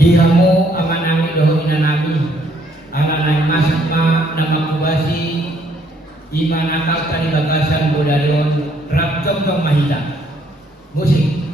Dihamu aman ami doho inanami alanay masma na makubasi imanakaw kanibagasan budalion raptom kang mahita musik.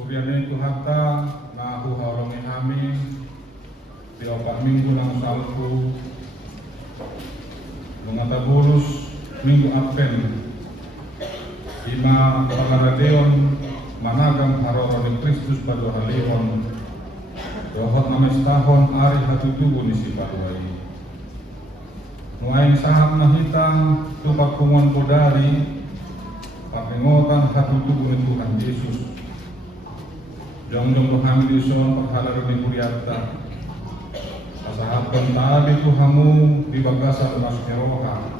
Kuryane itu hatta na aku harongi hami di opak minggu lang salku mengata burus minggu Advent ima pagaradeon managam haroro ni Kristus pada haliwon dohot names tahun ari hatutubu ni si balwai nuaing sahab nahitang tupak kungon podari papengotan hatutubu ni Tuhan Yesus Jong-jong kami dison perhalar ni kuriata Asahab tabi Tuhamu di bagasan mas keroha